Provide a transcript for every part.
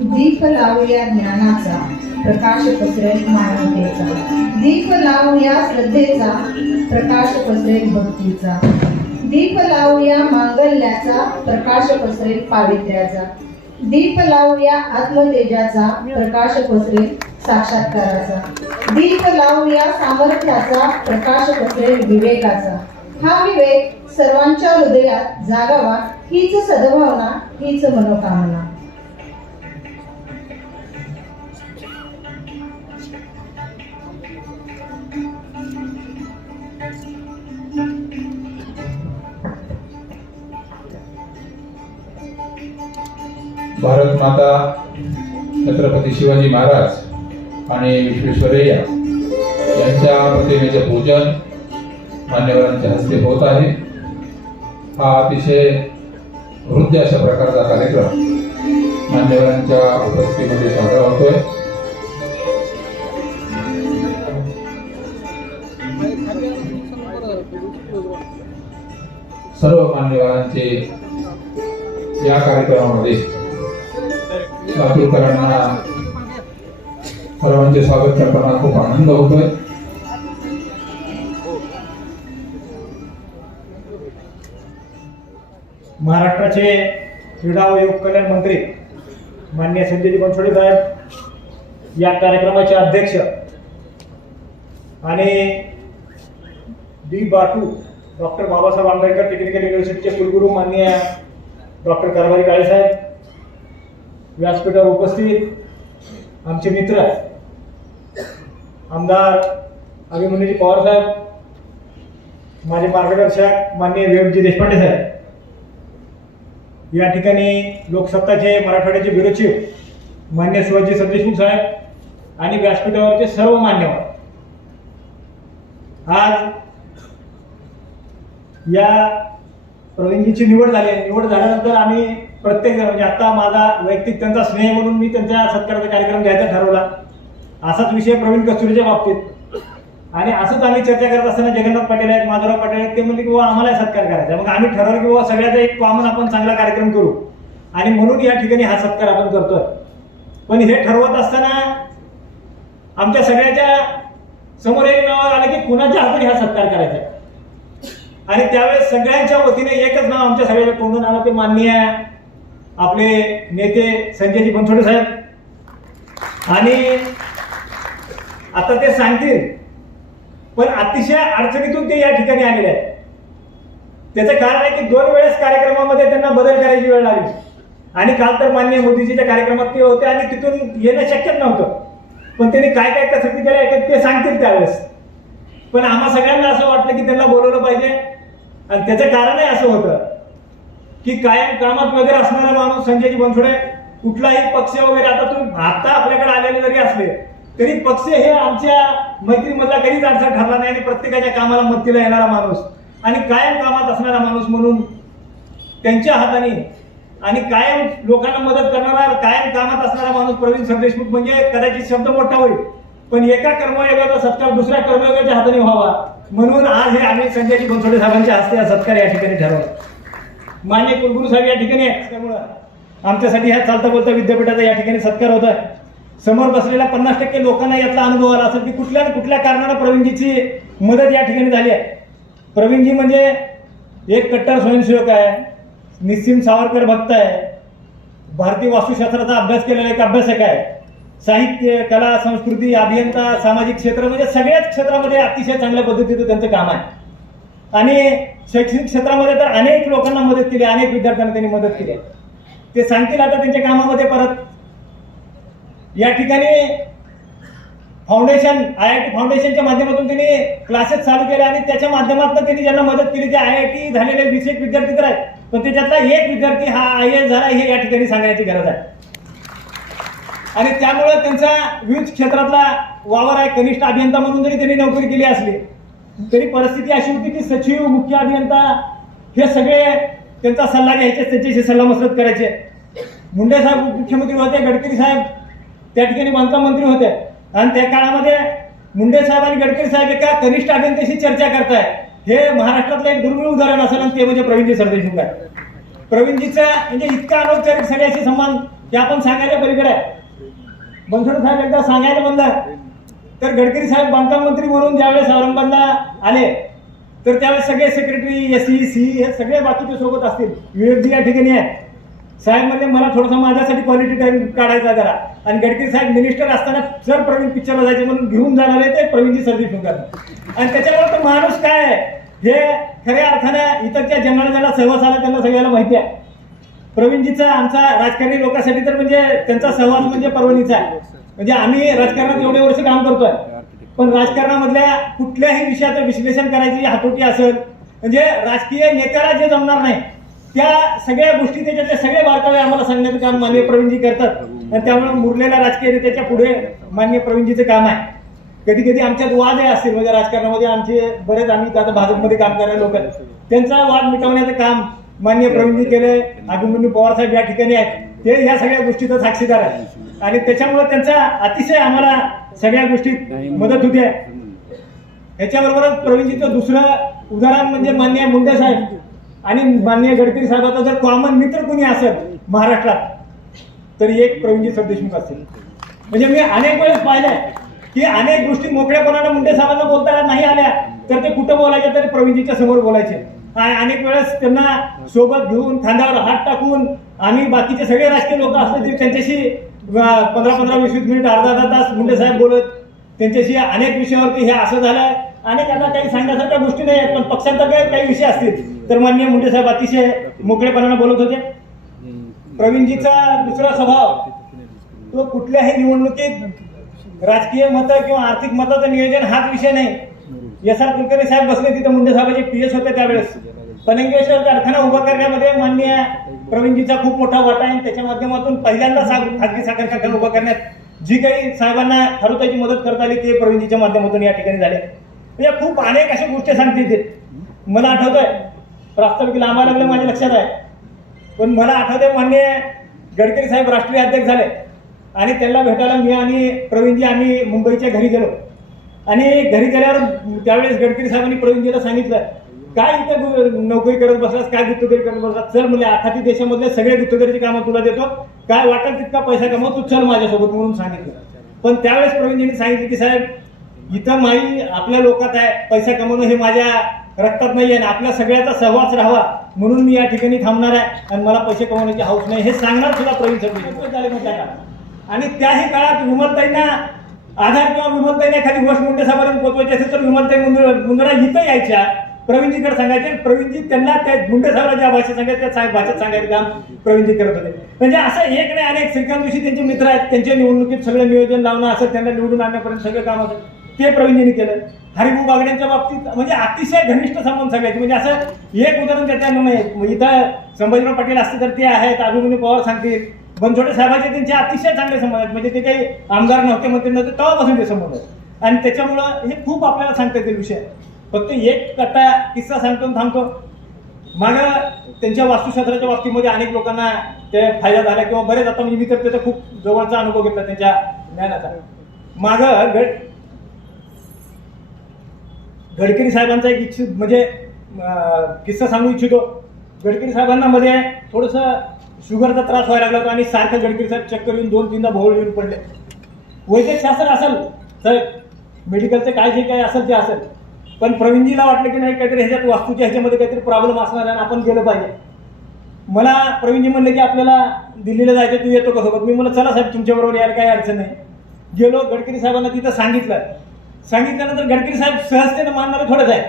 दीप लावल्या ज्ञानाचा प्रकाश पसरेल मानवतेचा दीप लावल्या श्रद्धेचा प्रकाश पसरेल भक्तीचा. दीप लावूया मांगल्याचा प्रकाश पसरेल पावित्र्याचा. दीप लावूया आत्मतेजाचा प्रकाश पसरेल साक्षात्काराचा दीप लावूया सामर्थ्याचा प्रकाश पसरेल विवेकाचा. हा विवेक सर्वांच्या हृदयात जागावा हीच सद्भावना हीच मनोकामना. भारत माता छत्रपती शिवाजी महाराज आणि विश्वेश्वरय्या यांच्या प्रतिमेचे पूजन मान्यवरांच्या हस्ते होत आहे. हा अतिशय वृद्ध अशा प्रकारचा कार्यक्रम मान्यवरांच्या उपस्थितीमध्ये साजरा होतोय. सर्व मान्यवरांचे या कार्यक्रमामध्ये लातूरकरांना सर्वांचे स्वागत करताना खूप आनंद होतोय. महाराष्ट्राचे क्रीडा व युवक कल्याण मंत्री मान्य संजयजी बनसोडे साहेब या कार्यक्रमाचे अध्यक्ष आणि D BATU doctor Babasaheb Ambedkar technical युनिव्हर्सिटीचे कुलगुरू माननीय डॉक्टर कारभारी काळेसाहेब व्यासपीठावर उपस्थित आमचे मित्र आमदार अभिमन्यजी पवार साहेब माझे मार्गदर्शक माननीय विवेकजी देशपांडे साहेब. या ठिकाणी लोकसत्ताचे मराठवाड्याचे ब्युरो मान्य शिवाजी सदेशमुख साहेब आणि व्यासपीठावरचे सर्व मान्यवर. आज या प्रवीणजीची निवड झाली. आहे. निवड झाल्यानंतर आम्ही प्रत्येक म्हणजे आता माझा वैयक्तिक त्यांचा स्नेह म्हणून मी त्यांचा सत्काराचा कार्यक्रम घ्यायचा ठरवला. असाच विषय प्रवीण कस्तुरीच्या बाबतीत. आणि असंच आम्ही चर्चा करत असताना जगन्नाथ पाटील आहेत माधवराव पाटील आहेत ते म्हणले की बाबा आम्हाला सत्कार करायचा मग आम्ही ठरवलं की बाबा सगळ्याचा एक कॉमन आपण चांगला कार्यक्रम करू. आणि म्हणून या ठिकाणी हा सत्कार आपण करतोय. पण हे ठरवत असताना आमच्या सगळ्याच्या समोर एक नाव आलं की कुणाच्या हातून हा सत्कार करायचा आणि त्यावेळेस सगळ्यांच्या वतीने एकच नाव आमच्या सगळ्याच्या तोंडून आलं ते माननीय आपले नेते संजयजी बनसोडे साहेब. आणि आता ते सांगतील. पण अतिशय अडचणीतून ते या ठिकाणी आलेले आहेत. त्याचं कारण आहे की दोन वेळेस कार्यक्रमामध्ये त्यांना बदल करायची वेळ लागली. आणि काल तर मान्य मोदीजीच्या कार्यक्रमात ते होते आणि तिथून येणं शक्यच नव्हतं. पण त्यांनी काय काय कसरती केल्या आहेत ते सांगतील त्यावेळेस. पण आम्हा सगळ्यांना असं वाटलं की त्यांना बोलवलं पाहिजे. आणि त्याचं कारणही असं होतं की कायम कामात वगैरे असणारा माणूस संजयजी बनसोडे कुठलाही पक्ष वगैरे आता तुम्ही आता आपल्याकडे आलेले जरी असले तरी पक्ष हे आमच्या मैत्रीमधला कधीच अडचण ठरला नाही आणि प्रत्येकाच्या कामाला मदतीला येणारा माणूस आणि कायम कामात असणारा माणूस म्हणून त्यांच्या हाताने आणि कायम लोकांना मदत करणारा कायम कामात असणारा माणूस प्रवीण सरदेशमुख म्हणजे कदाचित शब्द मोठा होईल पण एका कर्मयोगाचा सत्कार दुसऱ्या कर्मयोगाच्या हाताने व्हावा म्हणून आज हे आम्ही संजयजी बनसोडे साहेबांच्या हस्ते हा सत्कार या ठिकाणी ठरवला. मान्य कुलगुरू साहेब या ठिकाणी आहेत त्यामुळं आमच्यासाठी ह्या चालता बोलता विद्यापीठाचा या ठिकाणी सत्कार होता आहे समोर बसलेल्या पन्नास टक्के लोकांना यातला अनुभव आला असेल की कुठल्या ना कुठल्या कारणानं प्रवीणजीची मदत या ठिकाणी झाली आहे. प्रवीणजी म्हणजे एक कट्टर स्वयंसेवक आहे निस्सिम सावरकर भक्त आहे भारतीय वास्तुशास्त्राचा अभ्यास केलेला एक अभ्यासक आहे. साहित्य कला संस्कृती अभियंता सामाजिक क्षेत्र म्हणजे सगळ्याच क्षेत्रामध्ये अतिशय चांगल्या पद्धतीचं त्यांचं काम आहे. आणि शैक्षणिक क्षेत्रामध्ये तर अनेक लोकांना मदत केली अनेक विद्यार्थ्यांना त्यांनी मदत केली आहे. ते सांगतील आता त्यांच्या कामामध्ये परत या ठिकाणी फाउंडेशन आय आय टी फाउंडेशनच्या माध्यमातून त्यांनी क्लासेस चालू केले आणि त्याच्या माध्यमातून त्यांनी ज्यांना मदत केली ते आय आय टी झालेले वीस एक विद्यार्थी तर आहेत पण त्याच्यातला एक विद्यार्थी हा आय एस झाला हे या ठिकाणी सांगण्याची गरज आहे. आणि त्यामुळे त्यांचा विविध क्षेत्रातला वावर आहे कनिष्ठ अभियंता म्हणून जरी त्यांनी नोकरी केली असली तरी परिस्थिती अशी होती की सचिव मुख्य अभियंता हे सगळे त्यांचा सल्ला घ्यायचे त्यांच्याशी सल्लामसलत करायचे. मुंडे साहेब मुख्यमंत्री होते गडकरी साहेब त्या ठिकाणी बांधकाम मंत्री होते. आणि त्या काळामध्ये मुंडे साहेब आणि गडकरी साहेब एका कनिष्ठ अभियंत्याशी चर्चा करताय. हे महाराष्ट्रातलं एक दुर्मिळ उदाहरण असेल आणि ते म्हणजे प्रवीणजी सरदेशमुख आहे प्रवीणजीचा म्हणजे इतका अनौपचारिक सगळ्याशी सन्मान की आपण सांगायच्या पलीकडे आहे. बनसोडे साहेब एकदा सांगायला म्हणलं तर गडकरी साहेब बांधकाम मंत्री म्हणून ज्यावेळेस औरंगाबादला आले तर त्यावेळेस सगळे सेक्रेटरी एस सी सी हे सगळे बाकीचे सोबत असतील. विवेकजी या ठिकाणी आहे. साहेब म्हणजे मला थोडंसं माझ्यासाठी क्वालिटी टाईम काढायचा जरा. आणि गडकरी साहेब मिनिस्टर असताना सर प्रवीण पिक्चरला जायचे म्हणून घेऊन जाणार आहे ते प्रवीणजी सर्व्हिस आणि त्याच्यामुळे तो माणूस काय आहे? हे खऱ्या अर्थाने इतरच्या ज्यांना ज्यांना सहवास आला त्यांना सगळ्याला माहिती आहे. प्रवीणजीचा आमचा राजकारणी लोकांसाठी तर म्हणजे त्यांचा सहवास म्हणजे पर्वणीचा आहे. म्हणजे आम्ही राजकारणात एवढे वर्ष काम करतोय. पण राजकारणामधल्या कुठल्याही विषयाचं विश्लेषण करायची हातोटी असेल म्हणजे राजकीय नेत्याला जे जमणार नाही त्या सगळ्या गोष्टी त्याच्यातले सगळे बारकावे आम्हाला सांगण्याचं काम माननीय प्रवीणजी करतात. आणि त्यामुळे मुरलेल्या राजकीय नेत्याच्या पुढे माननीय प्रवीणजीचं काम आहे. कधी कधी आमच्यात वाद आहे असतील म्हणजे राजकारणामध्ये आमचे बरेच आम्ही आता भाजपमध्ये काम करायला लोक आहेत. त्यांचा वाद मिटवण्याचं काम माननीय प्रवीणजी केले अभिमन्यू पवार साहेब या ठिकाणी आहेत. ते या सगळ्या गोष्टीचा साक्षीदार आहेत. आणि त्याच्यामुळे त्यांचा अतिशय आम्हाला सगळ्या गोष्टीत मदत होते. याच्याबरोबरच प्रवीणजीचं दुसरं उदाहरण म्हणजे माननीय मुंडे साहेब. आणि माननीय गडकरी साहेबाचा जर कॉमन मित्र कोणी असेल महाराष्ट्रात तर एक प्रवीणजी सरदेशमुख असतील. म्हणजे मी अनेक वेळेस पाहिलंय की अनेक गोष्टी मोकळ्यापणाने मुंडे साहेबांना बोलताना नाही आल्या तर ते कुठं बोलायचे तर प्रवीणजीच्या समोर बोलायचे. आणि अनेक वेळेस त्यांना सोबत घेऊन खांद्यावर हात टाकून आणि बाकीचे सगळे राजकीय लोक असले तरी त्यांच्याशी पंधरा पंधरा वीस वीस मिनिट अर्धा अर्धा तास मुंडे साहेब बोलत त्यांच्याशी अनेक विषयावरती हे असं झालंय. अनेक आता काही सांगण्यासारख्या गोष्टी नाही आहेत पण पक्षांतर्गत काही विषय असतील. तर माननीय मुंडे साहेब अतिशय मोकळेपणाने बोलत होते. प्रवीणजीचा दुसरा स्वभाव तो कुठल्याही निवडणुकीत राजकीय मतं किंवा आर्थिक मताचं नियोजन हाच विषय नाही. एस आर कुलकर्णी साहेब बसले तिथं मुंडे साहेबाचे पी एस होते त्यावेळेस. पलंगेश्वर कारखाना उभा करण्यामध्ये मान्य प्रवीणजीचा खूप मोठा वाटा आहे आणि त्याच्या माध्यमातून पहिल्यांदा सा- खाजगी साखर कारखाना उभा करण्यात जी काही साहेबांना ठरवताची मदत करता आली ते प्रवीणजीच्या माध्यमातून या ठिकाणी झाले. या खूप अनेक अशा गोष्टी सांगते ते मला आहे प्रास्ताविक लांबा लागलं माझ्या लक्षात आहे. पण मला आठवते मान्य गडकरी साहेब राष्ट्रीय अध्यक्ष झाले. आणि त्यांना भेटायला मी आणि प्रवीणजी आम्ही मुंबईच्या घरी गेलो. आणि घरी गेल्यावर त्यावेळेस गडकरी साहेबांनी प्रवीणजीला सांगितलं काय इथं नोकरी करत बसलास? काय गुत्तगिरी करत बसलास? चल म्हणजे आखाती देशामधले सगळे गुत्तगिरीची कामं तुला देतो. काय वाटेल तितका पैसा कमव तू चल माझ्यासोबत म्हणून सांगितलं. पण त्यावेळेस प्रवीणजींनी सांगितलं की साहेब इथं माई आपल्या लोकात आहे पैसा कमवणं हे माझ्या रक्तात नाही आहे आणि आपल्या सगळ्याचा सहवास राहावा म्हणून मी या ठिकाणी थांबणार आहे. आणि मला पैसे कमवण्याची हौस नाही. हे सांगणार सुद्धा प्रवीण सर झाले मग त्या काळात आणि त्याही काळात विमलताईंना आधार किंवा विमलताईने एखादी गोष्ट मुंडे साहेबांना पोचवायची असेल तर विमलताई मुंदरा मुंदरा इथं यायच्या. प्रवीणजीकडे सांगायचे आणि प्रवीणजी त्यांना त्या मुंडे साहेबांना ज्या भाषेत सांगायचं त्या भाषेत सांगायचं काम प्रवीणजी करत होते. म्हणजे असं एक नाही अनेक. श्रीकांत जोशी त्यांचे मित्र आहेत. त्यांच्या निवडणुकीत सगळं नियोजन लावणं असं त्यांना निवडून आणण्यापर्यंत सगळं काम होतं. ते प्रवीणजीने केलं. हरिभाऊ बागड्यांच्या बाबतीत म्हणजे अतिशय घनिष्ठ संबंध सगळ्याचे. म्हणजे असं एक उदाहरण त्याच्या नाही. इथं संभाजीराव पाटील असते तर ते आहेत. अभिमन्यू पवार सांगतील. बनछोटे साहेबांचे त्यांचे अतिशय चांगले संबंध आहेत. म्हणजे ते काही आमदार नव्हते मंत्री नव्हते तेव्हापासून ते संबंध आहेत. आणि त्याच्यामुळं हे खूप आपल्याला सांगता येतील विषय. फक्त एक कथा किस्सा सांगतो आणि थांबतो. मग त्यांच्या वास्तुशास्त्राच्या बाबतीमध्ये अनेक लोकांना ते फायदा झाला किंवा बरेच आता म्हणजे मी तर त्याचा खूप जवळचा अनुभव घेतला त्यांच्या ज्ञानाचा. माग गड गडकरी साहेबांचा एक इच्छित म्हणजे किस्सा सांगू इच्छितो. गडकरी साहेबांना मध्ये थोडंसं शुगरचा त्रास व्हायला लागला होता आणि सारखं गडकरी साहेब चक्कर येऊन दोन तीनदा भोवळ येऊन पडले. वैद्यक शास्त्र असेल. तर मेडिकलचं काय जे काय असेल ते असेल. पण प्रवीणजीला वाटलं की नाही काहीतरी ह्याच्यात वास्तूच्या ह्याच्यामध्ये काहीतरी प्रॉब्लेम असणार आणि आपण गेलं पाहिजे. मला प्रवीणजी म्हणले की आपल्याला दिल्लीला जायचं तू येतो का सोबत मी म्हणलं चला साहेब तुमच्याबरोबर यायला काही अडचण नाही. गेलो गडकरी साहेबांना तिथं सांगितलं. सांगितल्यानंतर गडकरी साहेब सहजतेनं मानणारं थोडंच आहे.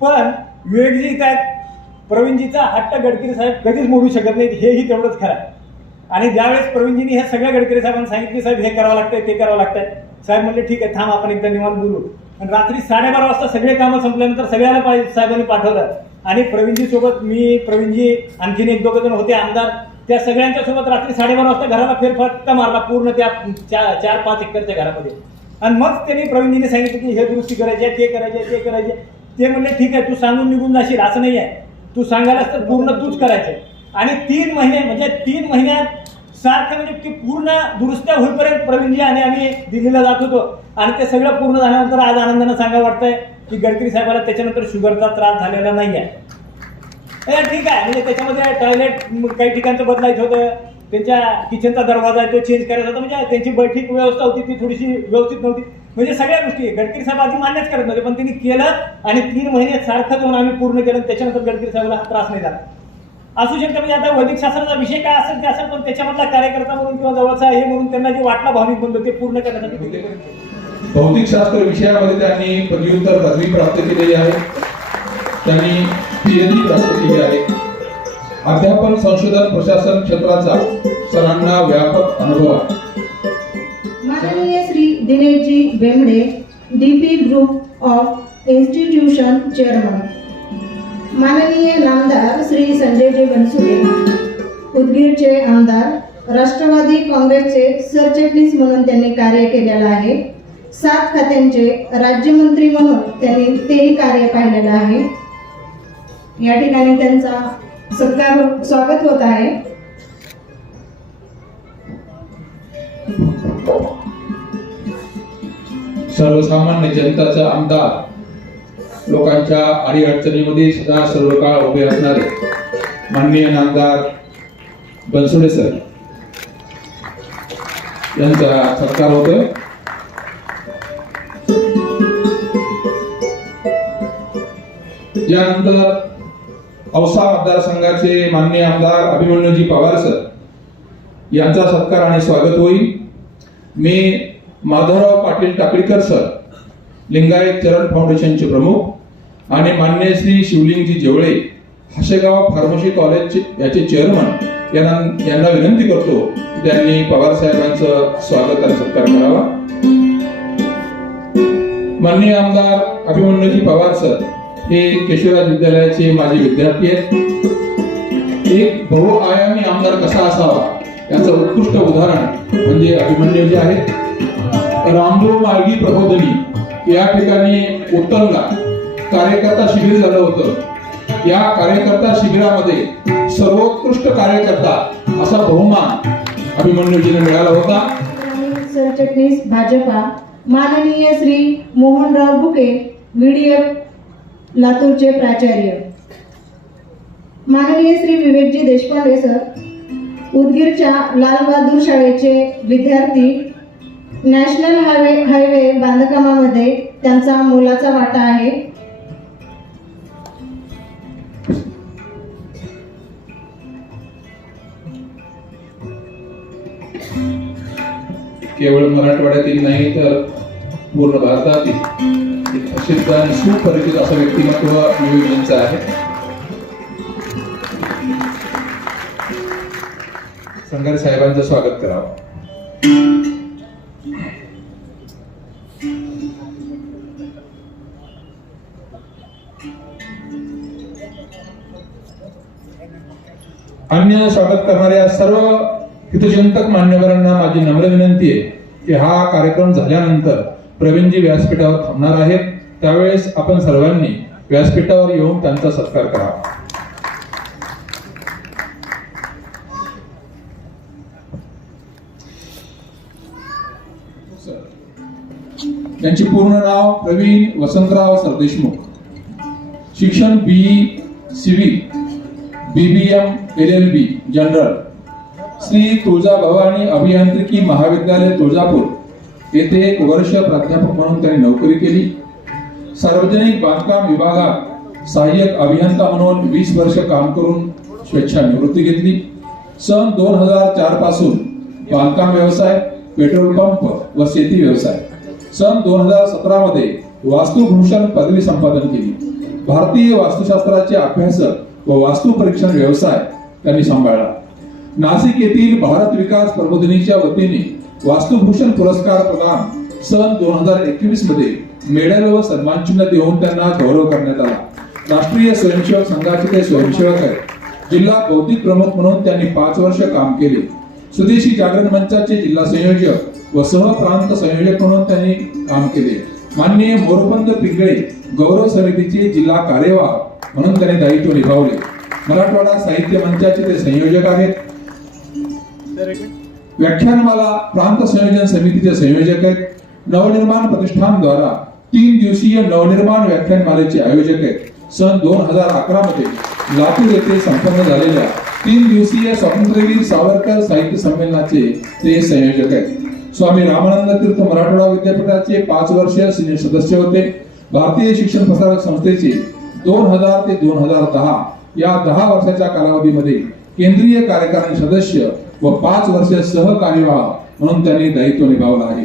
पण विवेकजी इथं आहेत प्रवीणजीचा हट्ट गडकरी साहेब कधीच मोडू शकत नाहीत हेही तेवढंच खरं आहे. आणि ज्यावेळेस प्रवीणजींनी हे सगळ्या गडकरी साहेबांना सांगितले साहेब हे करावं लागतंय ते करावं लागतंय. साहेब म्हणले ठीक आहे थांब आपण एकदा निवांत बोलू. आणि रात्री साडेबारा वाजता सगळे कामं संपल्यानंतर सगळ्याला पाहिजे साहेबांनी पाठवलं. आणि प्रवीणजी सोबत मी प्रवीणजी आणखीन एक दोघं जण होते आमदार त्या सगळ्यांच्या सोबत रात्री साडेबारा वाजता घराला फेरफटका मारला पूर्ण त्या चार चार पाच एकरच्या घरामध्ये. आणि मग त्यांनी प्रवीणजीने सांगितलं की हे दुरुस्ती करायची आहे ते करायचे ते करायचे ते म्हणले ठीक आहे तू सांगून निघून जाशील असं नाही आहे. तू सांगायलास तर पूर्ण तूच करायचं आणि तीन महिने म्हणजे तीन महिन्यात सारखं म्हणजे की पूर्ण दुरुस्त्या होईपर्यंत प्रवीणजी आणि आम्ही दिल्लीला जात होतो. आणि ते सगळं पूर्ण झाल्यानंतर आज आनंदानं सांगा वाटतंय की गडकरी साहेबाला त्याच्यानंतर शुगरचा त्रास झालेला नाही आहे ठीक आहे म्हणजे त्याच्यामध्ये टॉयलेट काही ठिकाणचं बदलायचं होतं. त्यांच्या किचनचा दरवाजा आहे तो चेंज करायचा होता. म्हणजे त्यांची बैठक व्यवस्था होती ती थोडीशी व्यवस्थित नव्हती. म्हणजे सगळ्या गोष्टी गडकरी साहेब आधी मान्यच करत नव्हते पण त्यांनी केलं आणि तीन महिने सारखं जाऊन आम्ही पूर्ण केलं त्याच्यानंतर गडकरी साहेबाला त्रास नाही झाला. असू शकतं म्हणजे आता वैदिक शास्त्राचा विषय काय असेल ते असेल पण त्याच्यामधला कार्यकर्ता म्हणून किंवा जवळचा हे म्हणून त्यांना जे वाटला भावनिक बनतो ते पूर्ण करण्यासाठी भौतिक शास्त्र विषयामध्ये त्यांनी पदव्युत्तर पदवी प्राप्त केलेली आहे. त्यांनी पीएचडी प्राप्त केली आहे. अध्यापन संशोधन प्रशासन क्षेत्राचा सरांना व्यापक अनुभव आहे. माननीय Shri Dineshji Bembde DP group of institution chairman माननीय नामदार श्री संजयजी बनसुडे उदगीरचे आमदार राष्ट्रवादी काँग्रेसचे सरचिटणीस म्हणून त्यांनी कार्य केलेलं आहे. सात खात्यांचे राज्यमंत्री म्हणून त्यांनी तेही कार्य पाहिलेलं आहे. या ठिकाणी त्यांचा सत्कार हो- स्वागत होत आहे. सर्वसामान्य जनताचा आमदार लोकांच्या अडीअडचणीमध्ये सदा सर्व काळ उभे असणारे माननीय नामदार बनसोडे सर. यांचा सत्कार होतोय. यानंतर औसा मतदारसंघाचे माननीय आमदार अभिमन्यूजी पवार सर यांचा सत्कार आणि स्वागत होईल. मी माधवराव पाटील टाकळीकर सर लिंगायत चरण फाउंडेशनचे प्रमुख आणि मान्य श्री शिवलिंगजी जेवळे हाशेगाव फार्मसी कॉलेजचे याचे चेअरमन यांना यांना विनंती करतो त्यांनी पवार साहेबांचं स्वागत आणि सत्कार करावा. माननीय आमदार अभिमन्यूजी पवार सर हे केशवराज विद्यालयाचे माझे विद्यार्थी आहेत. एक बहुआयामी आमदार कसा असावा याचं उत्कृष्ट उदाहरण म्हणजे अभिमन्यू जे आहेत. रामदेव मार्गी प्रबोधनी या ठिकाणी उत्तरला कार्यकर्ता शिबिर झालं होतं. या कार्यकर्ता शिबिरामध्ये सर्वोत्कृष्ट कार्यकर्ता असा बहुमान अभिमन्यूजीने मिळाला होता. सरचिटणीस भाजपा माननीय श्री मोहनराव बुके व्हीडीएफ लातूरचे प्राचार्य. माननीय श्री विवेकजी देशपांडे सर उदगीरच्या लालबहादूर शाळेचे विद्यार्थी नॅशनल हायवे हायवे बांधकामामध्ये त्यांचा मोलाचा वाटा आहे. केवळ मराठवाड्यातील नाही तर पूर्ण भारतातील एक प्रसिद्ध आणि सुपरिचित असं व्यक्तिमत्व नियोजनचं आहे. संघारी साहेबांचं स्वागत करावं. अन्य स्वागत करणाऱ्या सर्व हितचिंतक मान्यवरांना माझी नम्र विनंती आहे की हा कार्यक्रम झाल्यानंतर प्रवीणजी व्यासपीठावर थांबणार आहेत. त्यावेळेस आपण सर्वांनी व्यासपीठावर येऊन त्यांचा सत्कार करावा. त्यांचे पूर्ण नाव प्रवीण वसंतराव सरदेशमुख. शिक्षण B civil BBM L L B general Shri Tuljabhavani अभियांत्रिकी महाविद्यालय तुळजापूर येथे एक वर्ष प्राध्यापक म्हणून त्यांनी नोकरी केली. सार्वजनिक बांधकाम विभागात सहाय्यक अभियंता म्हणून वीस वर्ष काम करून स्वेच्छा निवृत्ती घेतली. सन दोन हजार चारपासून बांधकाम व्यवसाय पेट्रोल पंप व शेती व्यवसाय. सन दोन हजार सतरा मध्ये वास्तुभूषण पदवी संपादन केली. भारतीय वास्तुशास्त्राचे अभ्यासक व वास्तु परीक्षण व्यवसाय त्यांनी सांभाळला. नाशिक येथील भारत विकास प्रबोधिनीच्या वतीने वास्तुभूषण पुरस्कार प्रदान सन दोन हजार एकवीसमध्ये मेडल व सन्मानचिन्ह देऊन त्यांना गौरव करण्यात आला. राष्ट्रीय स्वयंसेवक संघाचे ते स्वयंसेवक आहेत. जिल्हा बौद्धिक प्रमुख म्हणून त्यांनी पाच वर्ष काम केले. स्वदेशी जागरण मंचाचे जिल्हा संयोजक व सहप्रांत संयोजक म्हणून त्यांनी काम केले. माननीय मोरपंत पिंगळे गौरव समितीचे जिल्हा कार्यवाह म्हणून त्यांनी दायित्व निभावले. मराठवाडा साहित्य मंचाचे ते संयोजक आहेत. व्याख्यानमाला प्रांत संयोजन समितीचे संयोजक आहेत. नवनिर्माण प्रतिष्ठान द्वारा तीन दिवसीय नवनिर्माण व्याख्यानमालेचे आयोजक आहेत. सन दोन हजार अकरा मध्ये लातूर येथे संपन्न झालेल्या तीन दिवसीय स्वातंत्र्यवीर सावरकर साहित्य संमेलनाचे ते संयोजक आहेत. स्वामी रामानंद तीर्थ मराठवाडा विद्यापीठाचे पाच वर्ष सिनियर सदस्य होते. भारतीय शिक्षण प्रसारक संस्थेचे दोन हजार ते दोन हजार दहा या दहा वर्षाच्या कालावधीमध्ये केंद्रीय कार्यकारिणी सदस्य व पाच वर्ष सहकार्यवाह म्हणून त्यांनी दायित्व निभावलं आहे.